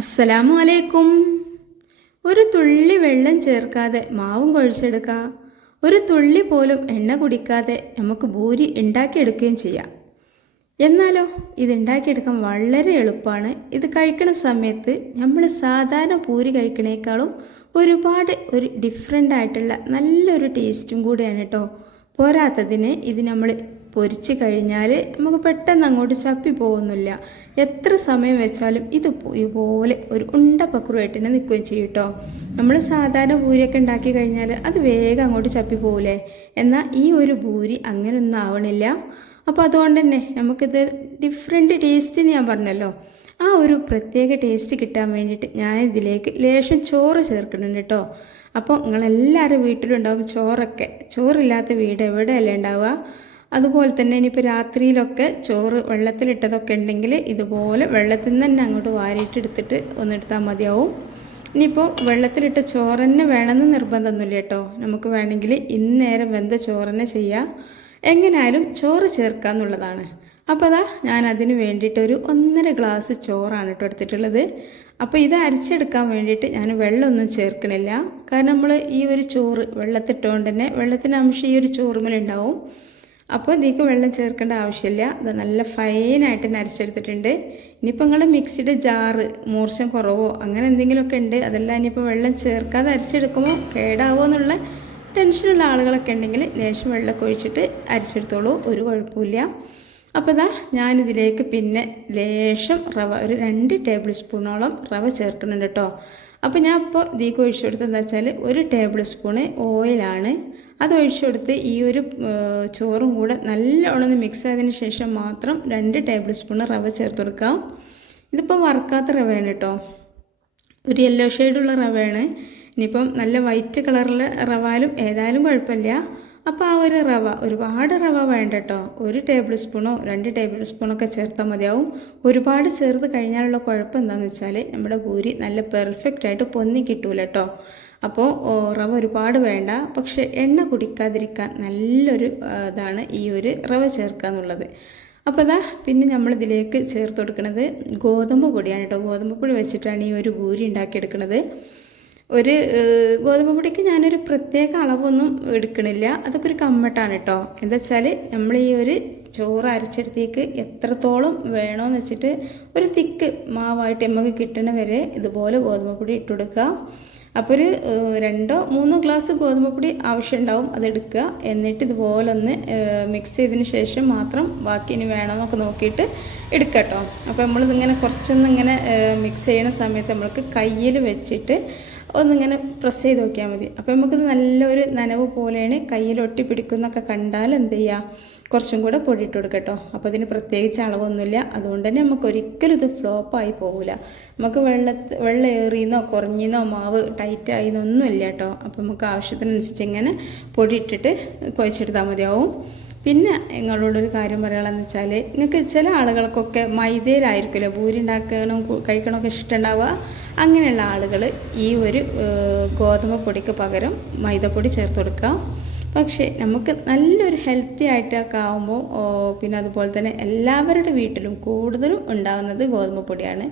അസ്സലാമു അലൈക്കും. ഒരു തുള്ളി വെള്ളം ചേർക്കാതെ മാവും കുഴച്ചെടുക്കുക. ഒരു തുള്ളി പോലും എണ്ണ കുടിക്കാതെ നമുക്ക് ഭൂരി ഉണ്ടാക്കിയെടുക്കുകയും ചെയ്യാം. എന്നാലോ ഇത് ഉണ്ടാക്കിയെടുക്കാൻ വളരെ എളുപ്പമാണ്. ഇത് കഴിക്കുന്ന സമയത്ത് നമ്മൾ സാധാരണ പൂരി കഴിക്കണേക്കാളും ഒരുപാട് ഡിഫറെൻ്റ് ആയിട്ടുള്ള നല്ലൊരു ടേസ്റ്റും കൂടിയാണ് കേട്ടോ. പോരാത്തതിന് ഇത് നമ്മൾ പൊരിച്ച് കഴിഞ്ഞാൽ നമുക്ക് പെട്ടെന്ന് അങ്ങോട്ട് ചപ്പി പോകുന്നില്ല. എത്ര സമയം വെച്ചാലും ഇത് ഇതുപോലെ ഒരു ഉണ്ട പക്രുവായിട്ട് തന്നെ നിൽക്കുകയും ചെയ്യും കേട്ടോ. നമ്മൾ സാധാരണ പൂരിയൊക്കെ ഉണ്ടാക്കി കഴിഞ്ഞാൽ അത് വേഗം അങ്ങോട്ട് ചപ്പി പോകില്ലേ. എന്നാൽ ഈ ഒരു പൂരി അങ്ങനെയൊന്നും ആവണില്ല. അപ്പോൾ അതുകൊണ്ട് തന്നെ നമുക്കിത് ഡിഫറെൻറ്റ് ടേസ്റ്റ് ഞാൻ പറഞ്ഞല്ലോ, ആ ഒരു പ്രത്യേക ടേസ്റ്റ് കിട്ടാൻ വേണ്ടിയിട്ട് ഞാൻ ഇതിലേക്ക് ലേശം ചോറ് ചേർക്കുന്നുണ്ട് കേട്ടോ. അപ്പോൾ നിങ്ങളെല്ലാവരും വീട്ടിലുണ്ടാവും ചോറൊക്കെ. ചോറില്ലാത്ത വീട് എവിടെയല്ലേ ഉണ്ടാവുക. അതുപോലെ തന്നെ ഇനിയിപ്പോൾ രാത്രിയിലൊക്കെ ചോറ് വെള്ളത്തിലിട്ടതൊക്കെ ഉണ്ടെങ്കിൽ ഇതുപോലെ വെള്ളത്തിൽ നിന്ന് തന്നെ അങ്ങോട്ട് വാരിയിട്ടെടുത്തിട്ട് ഒന്നെടുത്താൽ മതിയാവും. ഇനിയിപ്പോൾ വെള്ളത്തിലിട്ട ചോറ് തന്നെ വേണമെന്ന് നിർബന്ധമൊന്നുമില്ല കേട്ടോ. നമുക്ക് വേണമെങ്കിൽ ഇന്നേരം വെന്ത ചോറ് തന്നെ ചെയ്യാം. എങ്ങനെയായാലും ചോറ് ചേർക്കുക എന്നുള്ളതാണ്. അപ്പോൾ അതാ ഞാൻ അതിന് വേണ്ടിയിട്ടൊരു 1.5 ഗ്ലാസ് ചോറാണ് കേട്ടോ എടുത്തിട്ടുള്ളത്. അപ്പോൾ ഇത് അരിച്ചെടുക്കാൻ വേണ്ടിയിട്ട് ഞാൻ വെള്ളമൊന്നും ചേർക്കണില്ല. കാരണം നമ്മൾ ഈ ഒരു ചോറ് വെള്ളത്തിട്ടുകൊണ്ട് തന്നെ വെള്ളത്തിൻ്റെ അംശം ഈ ഒരു ചോറുമേലുണ്ടാവും. അപ്പോൾ ഇതിലേക്ക് വെള്ളം ചേർക്കേണ്ട ആവശ്യമില്ല. അത് നല്ല ഫൈനായിട്ട് തന്നെ അരച്ചെടുത്തിട്ടുണ്ട്. ഇനിയിപ്പോൾ നിങ്ങൾ മിക്സിയുടെ ജാറ് മൂർച്ചം കുറവോ അങ്ങനെ എന്തെങ്കിലുമൊക്കെ ഉണ്ട്, അതെല്ലാം ഇനിയിപ്പോൾ വെള്ളം ചേർക്കാതെ അരച്ചെടുക്കുമ്പോൾ കേടാവോ എന്നുള്ള ടെൻഷനുള്ള ആളുകളൊക്കെ ഉണ്ടെങ്കിൽ ലേശം വെള്ളമൊക്കെ ഒഴിച്ചിട്ട് അരച്ചെടുത്തോളൂ, ഒരു കുഴപ്പമില്ല. അപ്പോൾ ഇതാ ഞാനിതിലേക്ക് പിന്നെ ലേശം റവ, ഒരു 2 ടേബിൾ സ്പൂണോളം റവ ചേർക്കുന്നുണ്ട് കേട്ടോ. അപ്പോൾ ഞാൻ ഇപ്പോൾ ഇതിലേക്ക് ഒഴിച്ചു കൊടുത്തത് എന്താ വെച്ചാൽ 1 ടേബിൾ സ്പൂണ് ഓയിലാണ്. അത് ഒഴിച്ചു കൊടുത്ത് ഈ ഒരു ചോറും കൂടെ നല്ലോണം മിക്സ് ആയതിനു ശേഷം മാത്രം 2 ടേബിൾ സ്പൂണ് റവ ചേർത്ത് കൊടുക്കാം. ഇതിപ്പോൾ വറുക്കാത്ത റവയാണ് കേട്ടോ, ഒരു യെല്ലോ ഷെയ്ഡുള്ള റവയാണ്. ഇനിയിപ്പം നല്ല വൈറ്റ് കളറിലെ റവാലും ഏതായാലും കുഴപ്പമില്ല. അപ്പോൾ ആ ഒരു റവ, ഒരുപാട് റവ വേണ്ട കേട്ടോ. 1 ടേബിൾ സ്പൂണോ 2 ടേബിൾ സ്പൂണൊക്കെ ചേർത്താൽ മതിയാവും. ഒരുപാട് ചേർത്ത് കഴിഞ്ഞാലുള്ള കുഴപ്പം എന്താണെന്ന് വെച്ചാൽ നമ്മുടെ പൂരി നല്ല പെർഫെക്റ്റ് ആയിട്ട് പൊന്നി കിട്ടൂല കേട്ടോ. അപ്പോൾ റവ ഒരുപാട് വേണ്ട, പക്ഷെ എണ്ണ കുടിക്കാതിരിക്കാൻ നല്ലൊരു ഇതാണ് ഈ ഒരു റവ ചേർക്കുക എന്നുള്ളത്. അപ്പോൾ അതാ പിന്നെ നമ്മളിതിലേക്ക് ചേർത്ത് കൊടുക്കുന്നത് ഗോതമ്പ് പൊടിയാണ് കേട്ടോ. ഗോതമ്പ് പൊടി വെച്ചിട്ടാണ് ഈ ഒരു പൂരി ഉണ്ടാക്കിയെടുക്കുന്നത്. ഒരു ഗോതമ്പ് പൊടിക്ക് ഞാനൊരു പ്രത്യേക അളവൊന്നും എടുക്കണില്ല, അതൊക്കെ ഒരു കമ്മട്ടാണ് കേട്ടോ. എന്താ വെച്ചാൽ നമ്മൾ ഈ ഒരു ചോറ് അരച്ചെടുത്തേക്ക് എത്രത്തോളം വേണമെന്ന് വെച്ചിട്ട് ഒരു തിക്ക് മാവായിട്ട് നമുക്ക് കിട്ടണ വരെ ഇതുപോലെ ഗോതമ്പ് പൊടി ഇട്ട് കൊടുക്കുക. അപ്പോൾ ഒരു 2-3 ഗ്ലാസ് ഗോതമ്പ് പൊടി ആവശ്യമുണ്ടാവും, അതെടുക്കുക. എന്നിട്ട് ഇതുപോലെ ഒന്ന് മിക്സ് ചെയ്തതിന് ശേഷം മാത്രം ബാക്കി ഇനി വേണമെന്നൊക്കെ നോക്കിയിട്ട് എടുക്കുക കേട്ടോ. അപ്പോൾ നമ്മളിതിങ്ങനെ കുറച്ചൊന്നിങ്ങനെ മിക്സ് ചെയ്യുന്ന സമയത്ത് നമ്മൾക്ക് കയ്യിൽ വെച്ചിട്ട് ഒന്നിങ്ങനെ പ്രസ് ചെയ്ത് നോക്കിയാൽ മതി. അപ്പോൾ നമുക്കിത് നല്ലൊരു നനവ് പോലെയാണ്, കയ്യിൽ ഒട്ടി പിടിക്കുന്നൊക്കെ കണ്ടാൽ എന്ത് ചെയ്യുക, കുറച്ചും കൂടെ പൊടിയിട്ട് കൊടുക്കുക കേട്ടോ. അപ്പോൾ ഇതിന് പ്രത്യേകിച്ച് അളവൊന്നുമില്ല, അതുകൊണ്ട് തന്നെ നമുക്ക് ഒരിക്കലും ഇത് ഫ്ലോപ്പായി പോകില്ല. നമുക്ക് വെള്ളം ഏറിയെന്നോ കുറഞ്ഞെന്നോ മാവ് ടൈറ്റായിന്നൊന്നുമില്ല കേട്ടോ. അപ്പോൾ നമുക്ക് ആവശ്യത്തിനനുസരിച്ച് ഇങ്ങനെ പൊടിയിട്ടിട്ട് കുഴച്ചെടുത്താൽ മതിയാവും. പിന്നെ നിങ്ങളോടൊരു കാര്യം പറയാനുള്ളതെന്ന് വെച്ചാൽ, നിങ്ങൾക്ക് ചില ആളുകൾക്കൊക്കെ മൈദയിലായിരിക്കുമല്ലോ പൂരി ഉണ്ടാക്കാനും കഴിക്കണമൊക്കെ ഇഷ്ടമുണ്ടാവുക. അങ്ങനെയുള്ള ആളുകൾ ഈ ഒരു ഗോതമ്പ് പൊടിക്ക് പകരം മൈദപ്പൊടി ചേർത്ത് കൊടുക്കുക. പക്ഷേ നമുക്ക് നല്ലൊരു ഹെൽത്തി ആയിട്ടൊക്കെ ആകുമ്പോൾ പിന്നെ അതുപോലെ തന്നെ എല്ലാവരുടെ വീട്ടിലും കൂടുതലും ഉണ്ടാകുന്നത് ഗോതമ്പ് പൊടിയാണ്.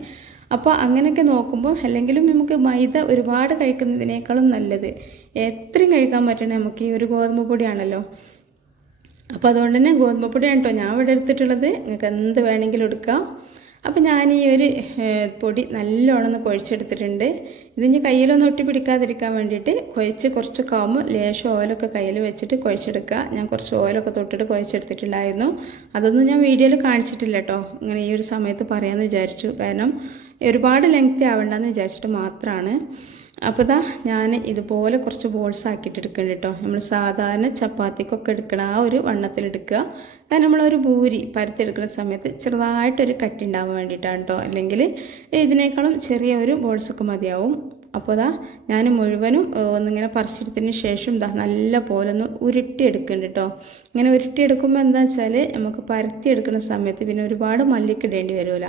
അപ്പോൾ അങ്ങനെയൊക്കെ നോക്കുമ്പോൾ അല്ലെങ്കിലും നമുക്ക് മൈദ ഒരുപാട് കഴിക്കുന്നതിനേക്കാളും നല്ലത് എത്രയും കഴിക്കാൻ പറ്റണേ നമുക്ക് ഈ ഒരു ഗോതമ്പ് പൊടിയാണല്ലോ. അപ്പോൾ അതുകൊണ്ട് തന്നെ ഗോതമ്പ് പൊടിയാണ് കേട്ടോ ഞാൻ ഇവിടെ എടുത്തിട്ടുള്ളത്. നിങ്ങൾക്ക് എന്ത് വേണമെങ്കിലും എടുക്കാം. അപ്പോൾ ഞാൻ ഈ ഒരു പൊടി നല്ലോണം ഒന്ന് കുഴച്ചെടുത്തിട്ടുണ്ട്. ഇതിന് കയ്യിലൊന്നും ഒട്ടി പിടിക്കാതിരിക്കാൻ വേണ്ടിയിട്ട് കുഴച്ച് കുറച്ചൊക്കെ ആകുമ്പോൾ ലേശം ഓയിലൊക്കെ കയ്യിൽ വെച്ചിട്ട് കുഴച്ചെടുക്കുക. ഞാൻ കുറച്ച് ഓയിലൊക്കെ തൊട്ടിട്ട് കുഴച്ചെടുത്തിട്ടുണ്ടായിരുന്നു. അതൊന്നും ഞാൻ വീഡിയോയിൽ കാണിച്ചിട്ടില്ല കേട്ടോ, ഇങ്ങനെ ഈ ഒരു സമയത്ത് പറയാമെന്ന് വിചാരിച്ചു. കാരണം ഒരുപാട് ലെങ്തി ആവണ്ടെന്ന് വിചാരിച്ചിട്ട് മാത്രമാണ്. അപ്പോൾ ഇതാ ഞാൻ ഇതുപോലെ കുറച്ച് ബോൾസ് ആക്കിയിട്ട് എടുക്കുന്നുണ്ട് കേട്ടോ. നമ്മൾ സാധാരണ ചപ്പാത്തിക്കൊക്കെ എടുക്കണ ആ ഒരു വണ്ണത്തിലെടുക്കുക. കാരണം നമ്മളൊരു ഭൂരി പരത്തെടുക്കുന്ന സമയത്ത് ചെറുതായിട്ടൊരു കട്ടി ഉണ്ടാവാൻ വേണ്ടിയിട്ടാണ് കേട്ടോ. അല്ലെങ്കിൽ ഇതിനേക്കാളും ചെറിയ ഒരു ബോൾസൊക്കെ മതിയാവും. അപ്പോൾ ഇതാ ഞാൻ മുഴുവനും ഒന്നിങ്ങനെ പറിച്ചെടുത്തതിന് ശേഷം ഇതാ നല്ല പോലെ ഒന്ന് ഉരുട്ടിയെടുക്കുന്നുണ്ട് കേട്ടോ. ഇങ്ങനെ ഉരുട്ടിയെടുക്കുമ്പോൾ എന്താ വെച്ചാൽ നമുക്ക് പരത്തിയെടുക്കുന്ന സമയത്ത് പിന്നെ ഒരുപാട് മല്ലിക്കിടേണ്ടി വരില്ല.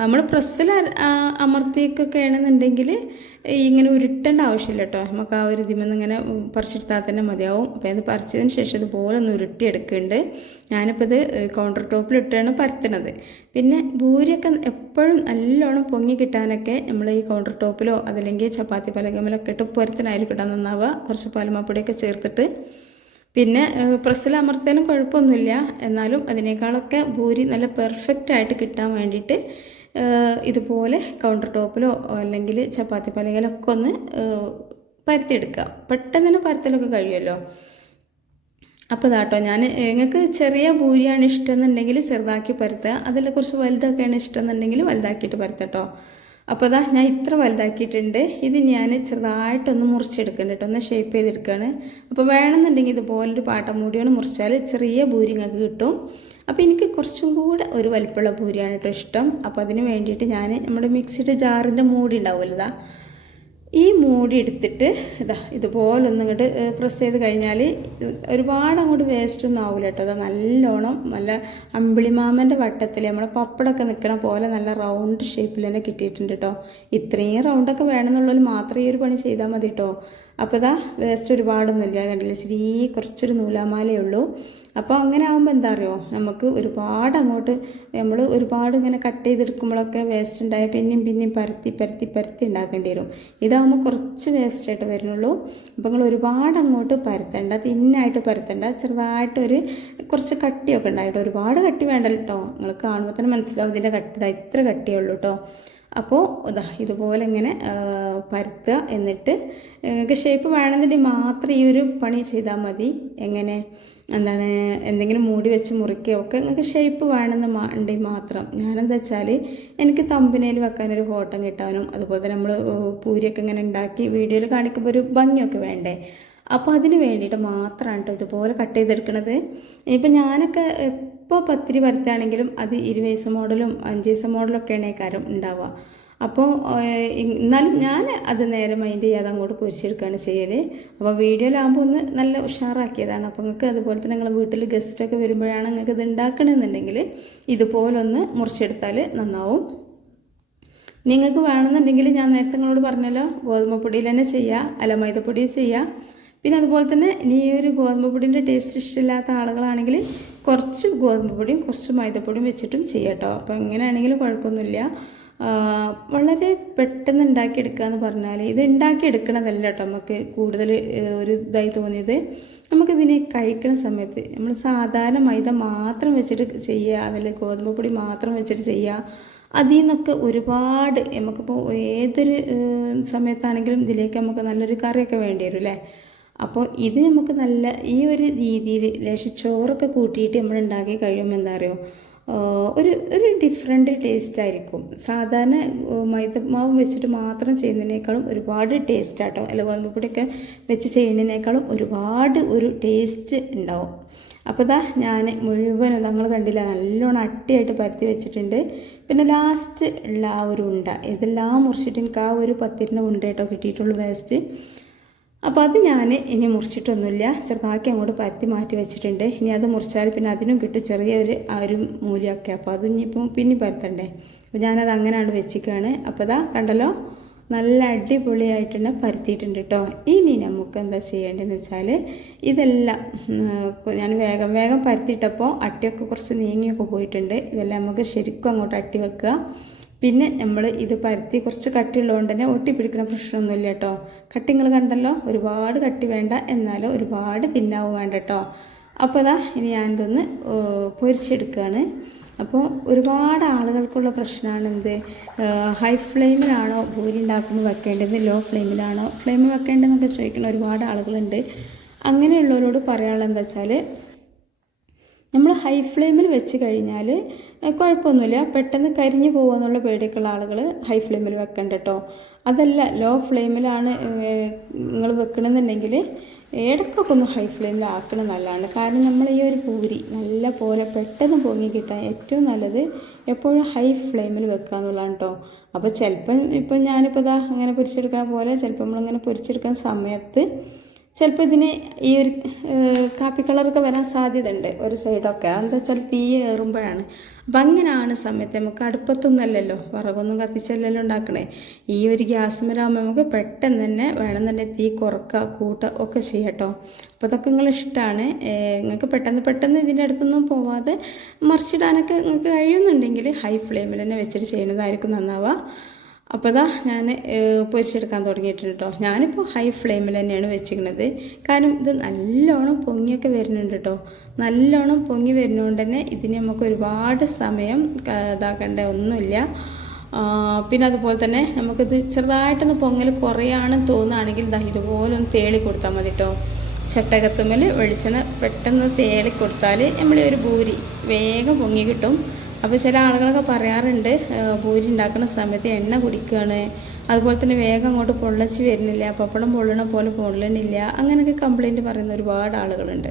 നമ്മൾ പ്രസ്സിൽ അമർത്തിയൊക്കെ ആണെന്നുണ്ടെങ്കിൽ ഇങ്ങനെ ഉരുട്ടേണ്ട ആവശ്യമില്ല കേട്ടോ. നമുക്ക് ആ ഒരു ഇതിൽ നിന്ന് ഇങ്ങനെ പറിച്ചെടുത്താൽ തന്നെ മതിയാവും. അപ്പോൾ ഇത് പറിച്ചതിന് ശേഷം ഇതുപോലെ ഒന്ന് ഉരുട്ടിയെടുക്കുന്നുണ്ട്. ഞാനിപ്പോൾ ഇത് കൗണ്ടർ ടോപ്പിലിട്ടാണ് പരത്തുന്നത്. പിന്നെ ഭൂരിയൊക്കെ എപ്പോഴും നല്ലോണം പൊങ്ങി കിട്ടാനൊക്കെ നമ്മൾ ഈ കൗണ്ടർ ടോപ്പിലോ അതല്ലെങ്കിൽ ചപ്പാത്തി പലകമലൊക്കെ ഇട്ട് പരത്തിനായാലും കിട്ടാൻ നന്നാവുക. കുറച്ച് പാൽമപ്പൊടിയൊക്കെ ചേർത്തിട്ട് പിന്നെ പ്രസ്സിൽ അമർത്തിയാലും കുഴപ്പമൊന്നുമില്ല. എന്നാലും അതിനേക്കാളൊക്കെ ഭൂരി നല്ല പെർഫെക്റ്റായിട്ട് കിട്ടാൻ വേണ്ടിയിട്ട് ഇതുപോലെ കൗണ്ടർ ടോപ്പിലോ അല്ലെങ്കിൽ ചപ്പാത്തി പലകയിലൊക്കെ ഒന്ന് പരത്തിയെടുക്കുക. പെട്ടെന്ന് തന്നെ പരത്തലൊക്കെ കഴിയുമല്ലോ. അപ്പോൾ ഇതാട്ടോ ഞാൻ നിങ്ങൾക്ക് ചെറിയ ഭൂരിയാണ് ഇഷ്ടം എന്നുണ്ടെങ്കിൽ ചെറുതാക്കി പരത്തുക. അതിൽ കുറച്ച് വലുതൊക്കെയാണ് ഇഷ്ടം എന്നുണ്ടെങ്കിൽ വലുതാക്കിയിട്ട് പരത്തട്ടോ. അപ്പോൾ ഇതാ ഞാൻ ഇത്ര വലുതാക്കിയിട്ടുണ്ട്. ഇത് ഞാൻ ചെറുതായിട്ടൊന്ന് മുറിച്ചെടുക്കുന്നുണ്ട് കേട്ടോ. ഒന്ന് ഷേപ്പ് ചെയ്തെടുക്കുകയാണ്. അപ്പോൾ വേണമെന്നുണ്ടെങ്കിൽ ഇതുപോലൊരു പാട്ട മൂടിയാണ് മുറിച്ചാൽ ചെറിയ ഭൂരി നിങ്ങൾക്ക് കിട്ടും. അപ്പോൾ എനിക്ക് കുറച്ചും കൂടെ ഒരു വലിപ്പമുള്ള ഭൂരിയാണ് കേട്ടോ ഇഷ്ടം. അപ്പോൾ അതിന് വേണ്ടിയിട്ട് ഞാൻ നമ്മുടെ മിക്സിയുടെ ജാറിൻ്റെ മൂടി ഉണ്ടാവുമല്ലോ, ഇതാ ഈ മൂടി എടുത്തിട്ട് ഇതുപോലൊന്നും ഇങ്ങോട്ട് പ്രസ് ചെയ്ത് കഴിഞ്ഞാൽ ഒരുപാട് അങ്ങോട്ട് വേസ്റ്റൊന്നും ആവില്ല കേട്ടോ. അതാ നല്ലോണം നല്ല അമ്പിളിമാമൻ്റെ വട്ടത്തിൽ നമ്മളെ പപ്പടമൊക്കെ നിൽക്കണ പോലെ നല്ല റൗണ്ട് ഷേപ്പിൽ തന്നെ കിട്ടിയിട്ടുണ്ട് കേട്ടോ. ഇത്രയും റൗണ്ടൊക്കെ വേണമെന്നുള്ളതിൽ മാത്രമേ ഈ ഒരു പണി ചെയ്താൽ മതി കേട്ടോ. അപ്പോൾ ഇതാ വേസ്റ്റ് ഒരുപാടൊന്നുമില്ല, കണ്ടില്ല, ഇച്ചിരി കുറച്ചൊരു നൂലാമാലയേ ഉള്ളൂ. അപ്പോൾ അങ്ങനെ ആകുമ്പോൾ എന്താ അറിയോ, നമുക്ക് ഒരുപാട് അങ്ങോട്ട് നമ്മൾ ഒരുപാട് ഇങ്ങനെ കട്ട് ചെയ്തെടുക്കുമ്പോഴൊക്കെ വേസ്റ്റ് ഉണ്ടായ പിന്നെയും പരത്തി ഉണ്ടാക്കേണ്ടി വരും. ഇതാകുമ്പോൾ കുറച്ച് വേസ്റ്റായിട്ട് വരുന്നുള്ളൂ. അപ്പോൾ നിങ്ങൾ ഒരുപാട് അങ്ങോട്ട് പരത്തണ്ട, തിന്നായിട്ട് പരത്തണ്ട, ചെറുതായിട്ടൊരു കുറച്ച് കട്ടിയൊക്കെ ഉണ്ടായിട്ട്, ഒരുപാട് കട്ടി വേണ്ടല്ലോ കേട്ടോ. നിങ്ങൾ കാണുമ്പോൾ തന്നെ മനസ്സിലാവും ഇതിൻ്റെ കട്ടി ഇത്ര കട്ടിയേ ഉള്ളൂ കേട്ടോ. അപ്പോൾ ഇതുപോലെ ഇങ്ങനെ പരത്തുക. എന്നിട്ട് നിങ്ങൾക്ക് ഷേപ്പ് വേണമെന്നുണ്ടെങ്കിൽ മാത്രം ഈ ഒരു പണി ചെയ്താൽ മതി. എങ്ങനെ എന്താണ് എന്തെങ്കിലും മൂടി വെച്ച് മുറിക്കുകയോ ഒക്കെ നിങ്ങൾക്ക് ഷേപ്പ് വേണമെന്നുണ്ടെങ്കിൽ മാത്രം. ഞാനെന്താ വെച്ചാൽ എനിക്ക് തമ്പനയിൽ വെക്കാനൊരു ഫോട്ടോ കിട്ടാനും അതുപോലെ തന്നെ നമ്മൾ പൂരിയൊക്കെ ഇങ്ങനെ ഉണ്ടാക്കി വീഡിയോയിൽ കാണിക്കുമ്പോൾ ഒരു ഭംഗിയൊക്കെ വേണ്ടേ. അപ്പോൾ അതിന് വേണ്ടിയിട്ട് മാത്രമാണ് കേട്ടോ ഇതുപോലെ കട്ട് ചെയ്തെടുക്കുന്നത്. ഇനിയിപ്പോൾ ഞാനൊക്കെ എപ്പോൾ പത്തിരി പരത്തുകയാണെങ്കിലും അത് 20 ദിവസം മോഡലും 5 ദിവസം മോഡലൊക്കെയാണ് കാര്യം ഉണ്ടാവുക. അപ്പോൾ എന്നാലും ഞാൻ അത് നേരെ മൈൻഡ് ചെയ്യാതെ അങ്ങോട്ട് പൊരിച്ചെടുക്കുകയാണ് ചെയ്യൽ. അപ്പോൾ വീഡിയോയിലാകുമ്പോൾ ഒന്ന് നല്ല ഉഷാറാക്കിയതാണ്. അപ്പോൾ നിങ്ങൾക്ക് അതുപോലെ തന്നെ നിങ്ങളുടെ വീട്ടിൽ ഗസ്റ്റൊക്കെ വരുമ്പോഴാണ് നിങ്ങൾക്ക് ഇത് ഉണ്ടാക്കണമെന്നുണ്ടെങ്കിൽ ഇതുപോലൊന്ന് മുറിച്ചെടുത്താൽ നന്നാവും. നിങ്ങൾക്ക് വേണമെന്നുണ്ടെങ്കിൽ ഞാൻ നേരത്തെ നിങ്ങളോട് പറഞ്ഞല്ലോ, ഗോതമ്പ് പൊടിയിൽ തന്നെ ചെയ്യുക, അല്ല മൈദപ്പൊടിയിൽ ചെയ്യുക. പിന്നെ അതുപോലെ തന്നെ ഇനി ഈ ഒരു ഗോതമ്പ് പൊടിൻ്റെ ടേസ്റ്റ് ഇഷ്ടമില്ലാത്ത ആളുകളാണെങ്കിൽ കുറച്ച് ഗോതമ്പ് പൊടിയും കുറച്ച് മൈദപ്പൊടിയും വെച്ചിട്ടും ചെയ്യാം കേട്ടോ. അപ്പോൾ എങ്ങനെയാണെങ്കിലും കുഴപ്പമൊന്നുമില്ല. വളരെ പെട്ടെന്ന് ഉണ്ടാക്കിയെടുക്കുക എന്ന് പറഞ്ഞാൽ ഇത് ഉണ്ടാക്കിയെടുക്കണതല്ല കേട്ടോ നമുക്ക് കൂടുതൽ ഒരു ഇതായി തോന്നിയത്. നമുക്കിതിനെ കഴിക്കുന്ന സമയത്ത് നമ്മൾ സാധാരണ മൈദ മാത്രം വെച്ചിട്ട് ചെയ്യുക, അതിൽ ഗോതമ്പ് പൊടി മാത്രം വെച്ചിട്ട് ചെയ്യുക, അതിൽ നിന്നൊക്കെ ഒരുപാട് നമുക്കിപ്പോൾ ഏതൊരു സമയത്താണെങ്കിലും ഇതിലേക്ക് നമുക്ക് നല്ലൊരു കറിയൊക്കെ വേണ്ടി വരും അല്ലേ. അപ്പോൾ ഇത് നമുക്ക് നല്ല ഈ ഒരു രീതിയിൽ ലേശം ചോറൊക്കെ കൂട്ടിയിട്ട് നമ്മൾ ഉണ്ടാക്കി കഴിയുമ്പോൾ എന്താ അറിയോ, ഒരു ഡിഫറെൻറ്റ് ടേസ്റ്റ് ആയിരിക്കും. സാധാരണ മൈദമാവ് വെച്ചിട്ട് മാത്രം ചെയ്യുന്നതിനേക്കാളും ഒരുപാട് ടേസ്റ്റ് ആട്ടോ, അല്ല ഗോതമ്പ് പൊടിയൊക്കെ വെച്ച് ചെയ്യുന്നതിനേക്കാളും ഒരുപാട് ഒരു ടേസ്റ്റ് ഉണ്ടാവും. അപ്പോൾ ഇതാ ഞാൻ മുഴുവനും നിങ്ങൾ കണ്ടില്ല നല്ലോണം അട്ടിയായിട്ട് പരത്തി വെച്ചിട്ടുണ്ട്. പിന്നെ ലാസ്റ്റ് ഉള്ള ആ ഒരു ഉണ്ട ഇതെല്ലാം മുറിച്ചിട്ട് എനിക്ക് ആ ഒരു പത്തിരിൻ്റെ ഉണ്ട കേട്ടോ കിട്ടിയിട്ടുള്ളൂ വേസ്റ്റ്. അപ്പോൾ അത് ഞാൻ ഇനി മുറിച്ചിട്ടൊന്നുമില്ല, ചെറുതാക്കി അങ്ങോട്ട് പരത്തി മാറ്റി വെച്ചിട്ടുണ്ട്. ഇനി അത് മുറിച്ചാൽ പിന്നെ അതിനും കിട്ടും ചെറിയൊരു ആ ഒരു മൂല്യമൊക്കെ. അപ്പോൾ അത് ഇനിയിപ്പം പിന്നെ പരത്തണ്ടേ. അപ്പോൾ ഞാനത് അങ്ങനെയാണ് വെച്ചിരിക്കുകയാണ്. അപ്പോൾ ഇതാ കണ്ടല്ലോ നല്ല അടിപൊളിയായിട്ട് തന്നെ പരത്തിയിട്ടുണ്ട് കേട്ടോ. ഇനി നമുക്ക് എന്താ ചെയ്യേണ്ടതെന്ന് വെച്ചാൽ ഇതെല്ലാം ഞാൻ വേഗം പരത്തിയിട്ടപ്പോൾ അട്ടിയൊക്കെ കുറച്ച് നീങ്ങിയൊക്കെ പോയിട്ടുണ്ട്. ഇതെല്ലാം നമുക്ക് ശരിക്കും അങ്ങോട്ട് അട്ടി വെക്കുക. പിന്നെ നമ്മൾ ഇത് പരത്തി കുറച്ച് കട്ടിയുള്ളതുകൊണ്ട് തന്നെ ഒട്ടിപ്പിടിക്കുന്ന പ്രശ്നമൊന്നുമില്ല കേട്ടോ. കട്ടി നിങ്ങൾ കണ്ടല്ലോ, ഒരുപാട് കട്ടി വേണ്ട, എന്നാലും ഒരുപാട് തിന്നാവും വേണ്ട കേട്ടോ. അപ്പോൾ അതാ ഇനി ഞാനിതൊന്ന് പൊരിച്ചെടുക്കുകയാണ്. അപ്പോൾ ഒരുപാട് ആളുകൾക്കുള്ള പ്രശ്നമാണ് എന്ത്, ഹൈ ഫ്ലെയിമിലാണോ ഭൂരി ഉണ്ടാക്കുമ്പോൾ വെക്കേണ്ടത്, ലോ ഫ്ലെയിമിലാണോ വെക്കേണ്ടതെന്നൊക്കെ ചോദിക്കുന്ന ഒരുപാട് ആളുകളുണ്ട്. അങ്ങനെയുള്ളവരോട് പറയാനുള്ളത് എന്താ വെച്ചാൽ നമ്മൾ ഹൈ ഫ്ലെയിമിൽ വെച്ച് കഴിഞ്ഞാൽ കുഴപ്പമൊന്നുമില്ല, പെട്ടെന്ന് കരിഞ്ഞു പോകുമെന്നുള്ള പേടിയൊക്കെയുള്ള ആളുകൾ ഹൈ ഫ്ലെയിമിൽ വെക്കണ്ട കേട്ടോ. അതല്ല ലോ ഫ്ലെയിമിലാണ് നിങ്ങൾ വെക്കണമെന്നുണ്ടെങ്കിൽ ഇടയ്ക്കൊക്കെ ഒന്ന് ഹൈ ഫ്ലെയിമിലാക്കണം നല്ലതാണ്. കാരണം നമ്മൾ ഈ ഒരു പൂരി നല്ല പോലെ പെട്ടെന്ന് പൊങ്ങി കിട്ടാൻ ഏറ്റവും നല്ലത് എപ്പോഴും ഹൈ ഫ്ലെയിമിൽ വെക്കുക എന്നുള്ളതാണ് കേട്ടോ. അപ്പോൾ ചിലപ്പം ഞാനിപ്പോൾ ഇതാ അങ്ങനെ പൊരിച്ചെടുക്കുന്ന പോലെ ചിലപ്പോൾ നമ്മളിങ്ങനെ പൊരിച്ചെടുക്കുന്ന സമയത്ത് ചിലപ്പോൾ ഇതിന് ഈ ഒരു കാപ്പി കളറൊക്കെ വരാൻ സാധ്യതയുണ്ട് ഒരു സൈഡൊക്കെ. എന്താ വെച്ചാൽ തീ ഏറുമ്പോഴാണ്. അപ്പം അങ്ങനെയാണ് സമയത്ത് നമുക്ക് അടുപ്പത്തൊന്നുമല്ലല്ലോ, വിറകൊന്നും കത്തിച്ചല്ലല്ലോ ഉണ്ടാക്കണേ. ഈ ഒരു ഗ്യാസുമേലാകുമ്പോൾ നമുക്ക് പെട്ടെന്ന് തന്നെ വേണമെന്നുണ്ടെങ്കിൽ തീ കുറക്കുക കൂട്ടുക ഒക്കെ ചെയ്യട്ടോ. അപ്പോൾ അതൊക്കെ നിങ്ങളിഷ്ടമാണ്. നിങ്ങൾക്ക് പെട്ടെന്ന് ഇതിൻ്റെ അടുത്തൊന്നും പോവാതെ മറിച്ചിടാനൊക്കെ നിങ്ങൾക്ക് കഴിയുന്നുണ്ടെങ്കിൽ ഹൈ ഫ്ലെയിമിൽ തന്നെ വെച്ചിട്ട് ചെയ്യുന്നതായിരിക്കും നന്നാവുക. അപ്പോൾ ഇതാ ഞാൻ പൊരിച്ചെടുക്കാൻ തുടങ്ങിയിട്ടുണ്ട് കേട്ടോ. ഞാനിപ്പോൾ ഹൈ ഫ്ലെയിമിൽ തന്നെയാണ് വെച്ചിരിക്കുന്നത്. കാരണം ഇത് നല്ലോണം പൊങ്ങിയൊക്കെ വരുന്നുണ്ട് കേട്ടോ. നല്ലോണം പൊങ്ങി വരുന്നതുകൊണ്ട് തന്നെ ഇതിന് നമുക്ക് ഒരുപാട് സമയം ഇതാക്കേണ്ട ഒന്നുമില്ല. പിന്നെ അതുപോലെ തന്നെ നമുക്കിത് ചെറുതായിട്ടൊന്ന് പൊങ്ങൽ കുറയാണെന്ന് തോന്നുകയാണെങ്കിൽ ഇതുപോലെ ഒന്ന് തേളി കൊടുത്താൽ മതി കേട്ടോ. ചട്ടകത്തുമ്മൽ വെളിച്ചെണ്ണ പെട്ടെന്ന് തേളി കൊടുത്താൽ നമ്മൾ ഒരു ഭൂരി വേഗം പൊങ്ങി കിട്ടും. അപ്പോൾ ചില ആളുകളൊക്കെ പറയാറുണ്ട് പൂരി ഉണ്ടാക്കുന്ന സമയത്ത് എണ്ണ കുടിക്കുകയാണ്, അതുപോലെ തന്നെ വേഗം അങ്ങോട്ട് പൊള്ളച്ച് വരുന്നില്ല, പപ്പടം പൊള്ളണ പോലെ പൊള്ളണില്ല, അങ്ങനെയൊക്കെ കംപ്ലൈൻറ്റ് പറയുന്ന ഒരുപാട് ആളുകളുണ്ട്.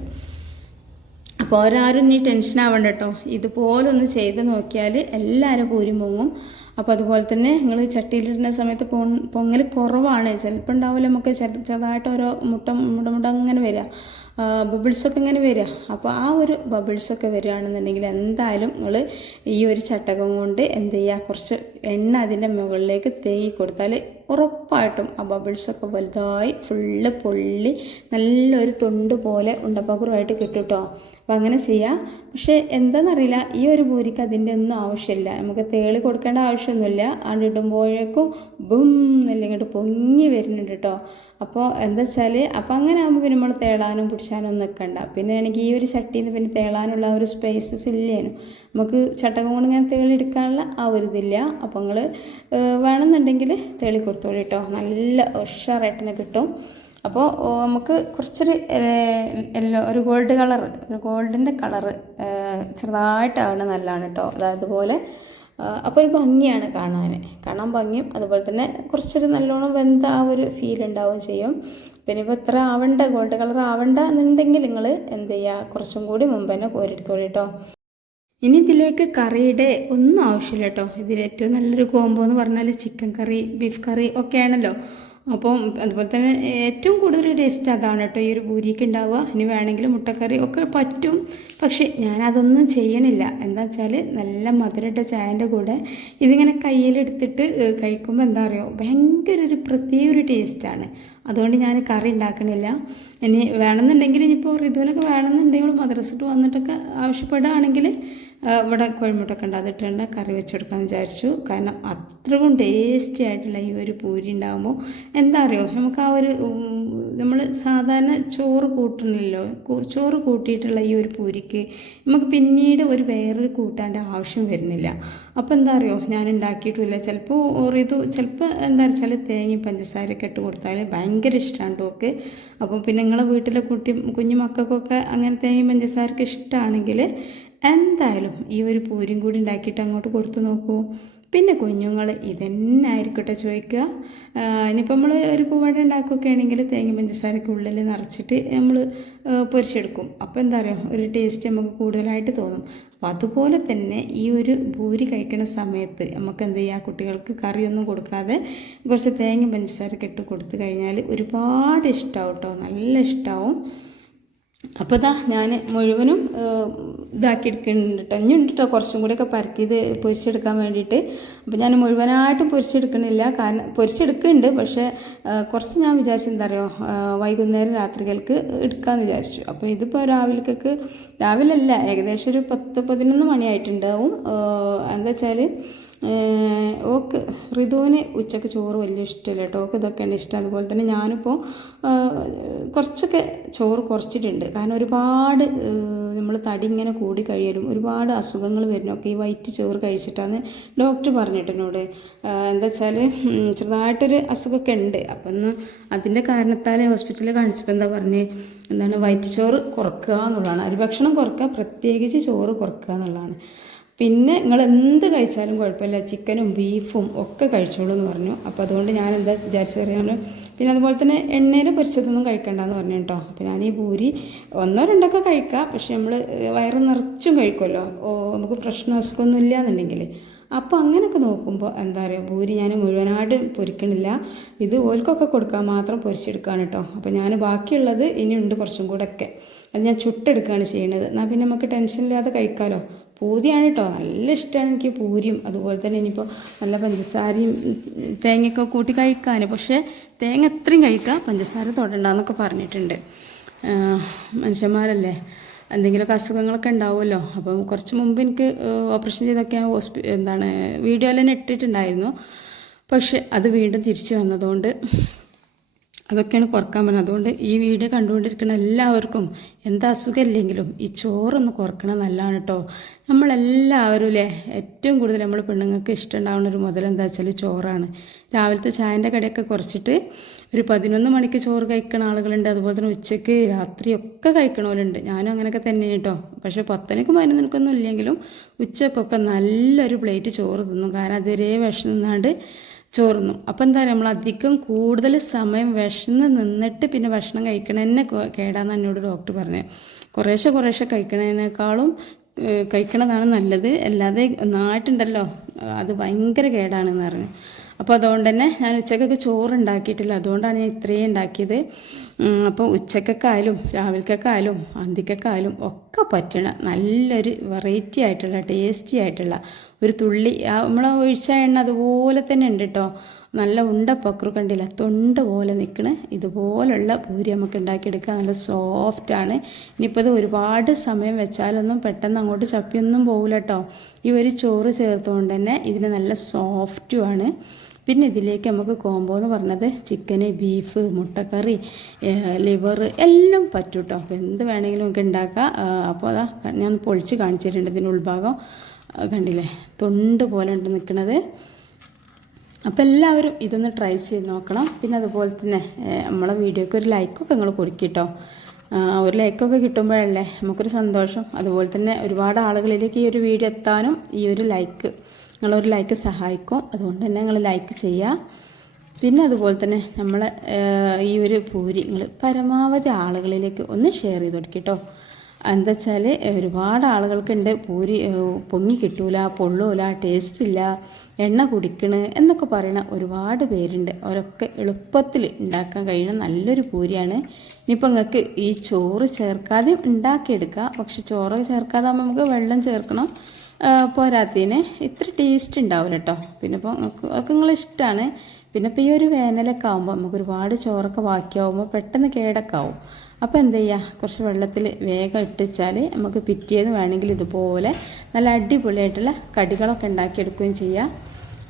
അപ്പോൾ ഒരാരും ഇനി ടെൻഷൻ ആവണ്ട കേട്ടോ. ഇതുപോലെ ഒന്ന് ചെയ്ത് നോക്കിയാൽ എല്ലാവരും പൂരി പൊങ്ങും. അപ്പോൾ അതുപോലെ തന്നെ നിങ്ങൾ ചട്ടിയിലിടുന്ന സമയത്ത് പൊങ്ങൽ കുറവാണ്, ചിലപ്പോൾ ഉണ്ടാവില്ല, നമുക്ക് ചെറുതായിട്ട് ഓരോ മുട്ട അങ്ങനെ വരിക, ബബിൾസൊക്കെ ഇങ്ങനെ വരിക. അപ്പോൾ ആ ഒരു ബബിൾസൊക്കെ വരികയാണെന്നുണ്ടെങ്കിൽ എന്തായാലും നിങ്ങൾ ഈ ഒരു ചട്ടകം കൊണ്ട് എന്ത് ചെയ്യുക, കുറച്ച് എണ്ണ അതിൻ്റെ മുകളിലേക്ക് തേയി കൊടുത്താൽ ഉറപ്പായിട്ടും ആ ബബിൾസൊക്കെ വലുതായി ഫുള്ള് പൊള്ളി നല്ലൊരു തൊണ്ട് പോലെ ഉണ്ടപ്പക്കുറമായിട്ട് കിട്ടും കേട്ടോ. അപ്പോൾ അങ്ങനെ ചെയ്യാം. പക്ഷേ എന്താണെന്നറിയില്ല, ഈ ഒരു പൂരിക്ക് അതിൻ്റെ ഒന്നും ആവശ്യമില്ല, നമുക്ക് തേളി കൊടുക്കേണ്ട ആവശ്യമൊന്നുമില്ല. അത് ഇടുമ്പോഴേക്കും ബും എന്നിങ്ങോട്ട് പൊങ്ങി വരുന്നുണ്ട് കേട്ടോ. അപ്പോൾ എന്താ വെച്ചാൽ അപ്പോൾ അങ്ങനെ ആകുമ്പോൾ പിന്നെ നമ്മൾ തേളാനും പിടിച്ചാനും ഒന്നും നിൽക്കണ്ട. പിന്നെ ആണെങ്കിൽ ഈ ഒരു ചട്ടിയിൽ നിന്ന് പിന്നെ തേളാനുള്ള ഒരു സ്പേസസ് ഇല്ലേനു, നമുക്ക് ചട്ടകം കൊണ്ട് ഇങ്ങനെ തേളിയെടുക്കാനുള്ള ആ ഒരു ഇതില്ല. അപ്പോൾ നിങ്ങൾ വേണമെന്നുണ്ടെങ്കിൽ തേളി കൊടുത്തോളൂ കേട്ടോ, നല്ല ഉഷാറായിട്ടിനെ കിട്ടും. അപ്പോൾ നമുക്ക് കുറച്ചൊരു ഒരു ഗോൾഡിൻ്റെ കളറ് ചെറുതായിട്ടാണ് നല്ലതാണ് കേട്ടോ. അതുപോലെ അപ്പോൾ ഒരു ഭംഗിയാണ് കാണാൻ ഭംഗിയും, അതുപോലെ തന്നെ കുറച്ചൊരു നല്ലോണം വെന്ത ആ ഒരു ഫീൽ ഉണ്ടാവുകയും ചെയ്യും. പിന്നെ ഇപ്പോൾ ഇത്ര ഗോൾഡ് കളർ ആവണ്ട എന്നുണ്ടെങ്കിൽ നിങ്ങൾ എന്ത് ചെയ്യുക, കുറച്ചും കൂടി മുമ്പ് തന്നെ കോരിയെടുത്തോളൂ കേട്ടോ. ഇനി ഇതിലേക്ക് കറിയുടെ ഒന്നും ആവശ്യമില്ല കേട്ടോ. ഇതിൽ ഏറ്റവും നല്ലൊരു കോംബോ എന്ന് പറഞ്ഞാൽ ചിക്കൻ കറി, ബീഫ് കറി ഒക്കെ ആണല്ലോ. അപ്പം അതുപോലെ തന്നെ ഏറ്റവും കൂടുതൽ ടേസ്റ്റ് അതാണ് കേട്ടോ ഈ ഒരു പൂരിക്ക് ഉണ്ടാവുക. ഇനി വേണമെങ്കിൽ മുട്ടക്കറി ഒക്കെ പറ്റും, പക്ഷേ ഞാനതൊന്നും ചെയ്യണില്ല. എന്താ വെച്ചാൽ നല്ല മധുരട്ട ചായൻ്റെ കൂടെ ഇതിങ്ങനെ കയ്യിലെടുത്തിട്ട് കഴിക്കുമ്പോൾ എന്താ പറയുക, ഭയങ്കര ഒരു പ്രത്യേക ഒരു ടേസ്റ്റാണ്. അതുകൊണ്ട് ഞാൻ കറി ഉണ്ടാക്കണില്ല. ഇനി വേണമെന്നുണ്ടെങ്കിൽ ഇനിയിപ്പോൾ ഋതുവിനൊക്കെ വേണമെന്നുണ്ടെങ്കിൽ മദ്രസയിട്ട് വന്നിട്ടൊക്കെ ആവശ്യപ്പെടുകയാണെങ്കിൽ ഇവിടെ കോഴിമുട്ടൊക്കെ ഉണ്ട്, അതിട്ടുണ്ട് കറി വെച്ചെടുക്കാമെന്ന് വിചാരിച്ചു. കാരണം അത്രയും ടേസ്റ്റി ആയിട്ടുള്ള ഈ ഒരു പൂരി ഉണ്ടാകുമ്പോൾ എന്താ അറിയുമോ, നമുക്ക് ആ ഒരു നമ്മൾ സാധാരണ ചോറ് കൂട്ടണില്ലല്ലോ, ചോറ് കൂട്ടിയിട്ടുള്ള ഈ ഒരു പൂരിക്ക് നമുക്ക് പിന്നീട് വേറൊരു കൂട്ടാൻ്റെ ആവശ്യം വരുന്നില്ല. അപ്പോൾ എന്താ അറിയുമോ, ഞാൻ ഉണ്ടാക്കിയിട്ടില്ല. ചിലപ്പോൾ എന്താ വെച്ചാൽ തേങ്ങയും പഞ്ചസാരയൊക്കെ ഇട്ട് കൊടുത്താൽ ഭയങ്കര ഇഷ്ടമാണ് ടോക്ക്. അപ്പോൾ പിന്നെ നിങ്ങളെ വീട്ടിലെ കുഞ്ഞു മക്കൾക്കൊക്കെ അങ്ങനെ തേങ്ങയും പഞ്ചസാരക്ക് ഇഷ്ടമാണെങ്കിൽ എന്തായാലും ഈ ഒരു പൂരിയും കൂടി ഉണ്ടാക്കിയിട്ട് അങ്ങോട്ട് കൊടുത്തു നോക്കൂ. പിന്നെ കുഞ്ഞുങ്ങൾ ഇതന്നെ ആയിരിക്കട്ടെ ചോദിക്കുക. ഇനിയിപ്പോൾ നമ്മൾ ഒരു പൂവട ഉണ്ടാക്കുകയൊക്കെ ആണെങ്കിൽ തേങ്ങ പഞ്ചസാരയ്ക്ക് ഉള്ളിൽ നിറച്ചിട്ട് നമ്മൾ പൊരിച്ചെടുക്കും. അപ്പോൾ എന്താ പറയുക, ഒരു ടേസ്റ്റ് നമുക്ക് കൂടുതലായിട്ട് തോന്നും. അപ്പോൾ അതുപോലെ തന്നെ ഈ ഒരു പൂരി കഴിക്കുന്ന സമയത്ത് നമുക്ക് എന്ത് ചെയ്യുക, കുട്ടികൾക്ക് കറിയൊന്നും കൊടുക്കാതെ കുറച്ച് തേങ്ങ പഞ്ചസാരയൊക്കെ ഇട്ട് കൊടുത്തു കഴിഞ്ഞാൽ ഒരുപാട് ഇഷ്ടമാവും കേട്ടോ, നല്ല ഇഷ്ടമാവും. അപ്പോൾ ഇതാ ഞാൻ മുഴുവനും ഇതാക്കി എടുക്കുന്നുണ്ട് കേട്ടോ. ഇനിയുണ്ട് കേട്ടോ കുറച്ചും കൂടിയൊക്കെ പരത്തിയത് പൊരിച്ചെടുക്കാൻ വേണ്ടിയിട്ട്. അപ്പോൾ ഞാൻ മുഴുവനായിട്ടും പൊരിച്ചെടുക്കണില്ല, കാരണം പൊരിച്ചെടുക്കുന്നുണ്ട്, പക്ഷേ കുറച്ച് ഞാൻ വിചാരിച്ചു എന്താ പറയുക, വൈകുന്നേരം രാത്രികൾക്ക് എടുക്കാമെന്ന് വിചാരിച്ചു. അപ്പോൾ ഇതിപ്പോൾ രാവിലല്ല, ഏകദേശം ഒരു 10-11 മണിയായിട്ടുണ്ടാവും. എന്താ വെച്ചാൽ ഋതുവിന് ഉച്ചക്ക് ചോറ് വലിയ ഇഷ്ടമില്ല കേട്ടോ, ഇതൊക്കെയാണ് ഇഷ്ടം. അതുപോലെ തന്നെ ഞാനിപ്പോൾ കുറച്ചൊക്കെ ചോറ് കുറച്ചിട്ടുണ്ട്. കാരണം ഒരുപാട് നമ്മൾ തടി ഇങ്ങനെ കൂടി കഴിയലും ഒരുപാട് അസുഖങ്ങൾ വരുന്നൊക്കെ ഈ വൈറ്റ് ചോറ് കഴിച്ചിട്ടാണ് ഡോക്ടർ പറഞ്ഞിട്ടെന്നോട്. എന്താ വെച്ചാൽ ചെറുതായിട്ടൊരു അസുഖമൊക്കെ ഉണ്ട്. അപ്പം അതിൻ്റെ കാരണത്താൽ ഹോസ്പിറ്റലിൽ കാണിച്ചപ്പോൾ എന്താണ് വൈറ്റ് ചോറ് കുറക്കുക എന്നുള്ളതാണ്, അരിഭക്ഷണം കുറക്കുക, പ്രത്യേകിച്ച് ചോറ് കുറക്കുക എന്നുള്ളതാണ്. പിന്നെ നിങ്ങൾ എന്ത് കഴിച്ചാലും കുഴപ്പമില്ല, ചിക്കനും ബീഫും ഒക്കെ കഴിച്ചോളൂ എന്ന് പറഞ്ഞു. അപ്പോൾ അതുകൊണ്ട് ഞാൻ എന്താ വിചാരിച്ചറിയാൻ, പിന്നെ അതുപോലെ തന്നെ എണ്ണയിൽ പൊരിച്ചതൊന്നും കഴിക്കണ്ടെന്ന് പറഞ്ഞു കേട്ടോ. അപ്പോൾ ഞാൻ ഈ പൂരി 1-2 കഴിക്കാം, പക്ഷെ നമ്മൾ വയറ് നിറച്ചും കഴിക്കുമല്ലോ, നമുക്ക് പ്രശ്നം അസുഖമൊന്നും ഇല്ല എന്നുണ്ടെങ്കിൽ. അപ്പോൾ അങ്ങനെയൊക്കെ നോക്കുമ്പോൾ എന്താ പറയുക, ഭൂരി ഞാൻ മുഴുവനായിട്ട് പൊരിക്കണില്ല, ഇത് ഓൽക്കൊക്കെ കൊടുക്കാൻ മാത്രം പൊരിച്ചെടുക്കുകയാണ് കേട്ടോ. അപ്പോൾ ഞാൻ ബാക്കിയുള്ളത് ഇനിയുണ്ട് കുറച്ചും കൂടെ ഒക്കെ, അത് ഞാൻ ചുട്ടെടുക്കുകയാണ് ചെയ്യണത്. എന്നാൽ പിന്നെ നമുക്ക് ടെൻഷനില്ലാതെ കഴിക്കാമല്ലോ. പൂരിയാണ് കേട്ടോ, നല്ല ഇഷ്ടമാണ് എനിക്ക് പൂരിയും. അതുപോലെ തന്നെ ഇനിയിപ്പോൾ നല്ല പഞ്ചസാരയും തേങ്ങയൊക്കെ കൂട്ടി കഴിക്കാൻ, പക്ഷേ തേങ്ങ എത്രയും കഴിക്കുക, പഞ്ചസാര തൊടണ്ടെന്നൊക്കെ പറഞ്ഞിട്ടുണ്ട്. മനുഷ്യന്മാരല്ലേ, എന്തെങ്കിലുമൊക്കെ അസുഖങ്ങളൊക്കെ ഉണ്ടാവുമല്ലോ. അപ്പം കുറച്ച് മുമ്പ് എനിക്ക് ഓപ്പറേഷൻ ചെയ്തൊക്കെ വീഡിയോയിൽ തന്നെ ഇട്ടിട്ടുണ്ടായിരുന്നു. പക്ഷെ അത് വീണ്ടും തിരിച്ചു വന്നതുകൊണ്ട് അതൊക്കെയാണ് കുറക്കാൻ പറഞ്ഞത്. അതുകൊണ്ട് ഈ വീഡിയോ കണ്ടുകൊണ്ടിരിക്കുന്ന എല്ലാവർക്കും എന്താ അസുഖമില്ലെങ്കിലും ഈ ചോറൊന്ന് കുറക്കണം നല്ലതാണ് കേട്ടോ. നമ്മളെല്ലാവരും അല്ലേ, ഏറ്റവും കൂടുതൽ നമ്മൾ പെണ്ണുങ്ങൾക്ക് ഇഷ്ടമുണ്ടാവുന്ന ഒരു മുതൽ എന്താ വെച്ചാൽ ചോറാണ്. രാവിലത്തെ ചായൻ്റെ കടയൊക്കെ കുറച്ചിട്ട് ഒരു 11 മണിക്ക് ചോറ് കഴിക്കണ ആളുകളുണ്ട്. അതുപോലെ തന്നെ ഉച്ചയ്ക്ക് രാത്രിയൊക്കെ കഴിക്കണവരുണ്ട്. ഞാനും അങ്ങനെയൊക്കെ തന്നെ കേട്ടോ. പക്ഷേ 10 11 ഇല്ലെങ്കിലും ഉച്ചക്കൊക്കെ നല്ലൊരു പ്ലേറ്റ് ചോറ് തിന്നും. കാരണം അതുവരെ വിശന്നാണ്ട് ചോറുന്നു. അപ്പോൾ എന്താ പറയുക, നമ്മൾ അധികം കൂടുതൽ സമയം വിശന്ന് നിന്നിട്ട് പിന്നെ ഭക്ഷണം കഴിക്കണതന്നെ കേടാന്ന് എന്നോട് ഡോക്ടർ പറഞ്ഞത്. കുറേശ്ശെ കഴിക്കണതിനേക്കാളും കഴിക്കണതാണ് നല്ലത്, അല്ലാതെ നന്നായിട്ടുണ്ടല്ലോ അത് ഭയങ്കര കേടാണെന്ന് പറഞ്ഞു. അപ്പോൾ അതുകൊണ്ട് തന്നെ ഞാൻ ഉച്ചക്കൊക്കെ ചോറ് ഉണ്ടാക്കിയിട്ടില്ല, അതുകൊണ്ടാണ് ഞാൻ ഇത്രയും ഉണ്ടാക്കിയത്. അപ്പോൾ ഉച്ചക്കൊക്കെയായാലും രാവിലേക്കൊക്കെയായാലും അന്തിക്കൊക്കെയായാലും ഒക്കെ പറ്റണ നല്ലൊരു വെറൈറ്റി ആയിട്ടുള്ള ടേസ്റ്റി ആയിട്ടുള്ള ഒരു തുള്ളി നമ്മൾ ഒഴിച്ച എണ്ണ അതുപോലെ തന്നെ ഉണ്ട് കേട്ടോ. നല്ല ഉണ്ടപ്പക്രു കണ്ടില്ല, തൊണ്ട പോലെ നിൽക്കണ ഇതുപോലുള്ള പൂരി നമുക്ക് ഉണ്ടാക്കിയെടുക്കുക. നല്ല സോഫ്റ്റാണ്. ഇനിയിപ്പോൾ ഇത് ഒരുപാട് സമയം വെച്ചാലൊന്നും പെട്ടെന്ന് അങ്ങോട്ട് ചപ്പിയൊന്നും പോകില്ല കേട്ടോ. ഈ ഒരു ചോറ് ചേർത്തുകൊണ്ട് തന്നെ ഇതിന് നല്ല സോഫ്റ്റുമാണ്. പിന്നെ ഇതിലേക്ക് നമുക്ക് കോംബോ എന്ന് പറഞ്ഞത് ചിക്കന്, ബീഫ്, മുട്ടക്കറി, ലിവർ എല്ലാം പറ്റും കേട്ടോ. അപ്പോൾ എന്ത് വേണമെങ്കിലും നമുക്ക് ഉണ്ടാക്കാം. അപ്പോൾ അതാ ഞാൻ പൊളിച്ച് കാണിച്ചിട്ടുണ്ട്. ഇതിൻ്റെ ഉൾഭാഗം കണ്ടില്ലേ, തൊണ്ട് പോലെ ഉണ്ട് നിൽക്കുന്നത്. അപ്പോൾ എല്ലാവരും ഇതൊന്ന് ട്രൈ ചെയ്ത് നോക്കണം. പിന്നെ അതുപോലെ തന്നെ നമ്മളെ വീഡിയോക്ക് ഒരു ലൈക്കൊക്കെ നിങ്ങൾ കൊടുക്കിട്ടോ. ഒരു ലൈക്കൊക്കെ കിട്ടുമ്പോഴല്ലേ നമുക്കൊരു സന്തോഷം. അതുപോലെ തന്നെ ഒരുപാട് ആളുകളിലേക്ക് ഈ ഒരു വീഡിയോ എത്താനും ഈ ഒരു നിങ്ങളൊരു ലൈക്ക് സഹായിക്കും. അതുകൊണ്ട് തന്നെ നിങ്ങൾ ലൈക്ക് ചെയ്യുക. പിന്നെ അതുപോലെ തന്നെ നമ്മൾ ഈ ഒരു പൂരി നിങ്ങൾ പരമാവധി ആളുകളിലേക്ക് ഒന്ന് ഷെയർ ചെയ്ത് കൊടുക്കട്ടോ. എന്താ വെച്ചാൽ ഒരുപാട് ആളുകൾക്കുണ്ട് പൂരി പൊങ്ങി കിട്ടൂല, പൊള്ളൂല, ടേസ്റ്റില്ല, എണ്ണ കുടിക്കണ് എന്നൊക്കെ പറയുന്ന ഒരുപാട് പേരുണ്ട്. അവരൊക്കെ എളുപ്പത്തിൽ ഉണ്ടാക്കാൻ കഴിയുന്ന നല്ലൊരു പൂരിയാണ്. ഇനിയിപ്പോൾ നിങ്ങൾക്ക് ഈ ചോറ് ചേർക്കാതെ ഉണ്ടാക്കിയെടുക്കുക. പക്ഷെ ചോറ് ചേർക്കാതെ നമുക്ക് വെള്ളം ചേർക്കണം. പോരാത്തതിന് ഇത്ര ടേസ്റ്റ് ഉണ്ടാവില്ല കേട്ടോ. പിന്നെ ഇപ്പോൾ അതൊക്കെ നിങ്ങളിഷ്ടമാണ്. പിന്നെ ഇപ്പോൾ ഈ ഒരു വേനലൊക്കെ ആകുമ്പോൾ നമുക്ക് ഒരുപാട് ചോറൊക്കെ ബാക്കിയാവുമ്പോൾ പെട്ടെന്ന് കേടൊക്കെ ആവും. അപ്പോൾ എന്ത് ചെയ്യുക, കുറച്ച് വെള്ളത്തിൽ വേഗം ഇട്ടിച്ചാൽ നമുക്ക് പിറ്റേന്ന് വേണമെങ്കിൽ ഇതുപോലെ നല്ല അടിപൊളിയായിട്ടുള്ള കടികളൊക്കെ ഉണ്ടാക്കിയെടുക്കുകയും ചെയ്യാം.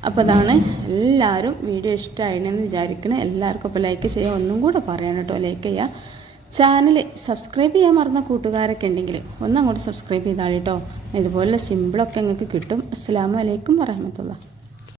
അപ്പോൾ അതാണ് എല്ലാവരും വീഡിയോ ഇഷ്ടമായിരുന്നെന്ന് വിചാരിക്കണം. എല്ലാവർക്കും അപ്പോൾ ലൈക്ക് ചെയ്യുക. ഒന്നും കൂടെ പറയണം കേട്ടോ, ലൈക്ക് ചെയ്യുക. ചാനൽ സബ്സ്ക്രൈബ് ചെയ്യാൻ മറന്ന കൂട്ടുകാരൊക്കെ ഉണ്ടെങ്കിൽ ഒന്നങ്ങോട്ട് സബ്സ്ക്രൈബ് ചെയ്താൽ കേട്ടോ. ഇതുപോലെ സിമ്പിളൊക്കെ നിങ്ങൾക്ക് കിട്ടും. അസ്സലാമു അലൈക്കും വറഹ്മത്തുള്ളാഹി.